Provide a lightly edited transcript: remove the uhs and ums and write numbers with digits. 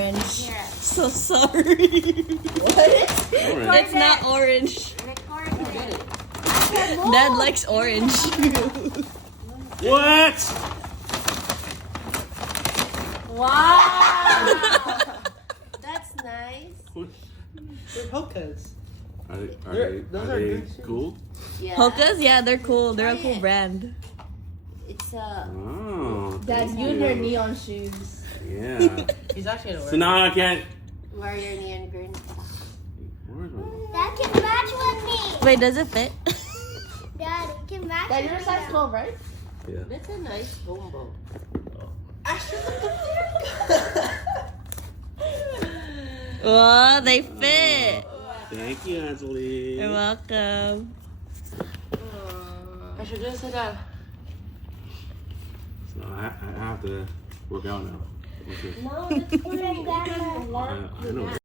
orange. Here. So sorry. What? It's not orange. Record it. Dad likes orange. What? Wow. That's nice. They're Hokas. Are Those are they good shoes. cool? Yeah. Hokas, yeah, they're cool. They're a Try cool it. brand. It's Oh. Dad, thank you and your neon shoes. Yeah. He's actually gonna wear So now I can't. Warrior Neon Green. Where's my- That can match with me. Wait, does it fit? Dad, it can match Dad, with you're me size now. 12, right? Yeah. That's a nice combo. Oh, they fit. Thank you, Anjali. You're welcome. I should just sit down. So I have to work out now. Okay. No, that's fine. I know.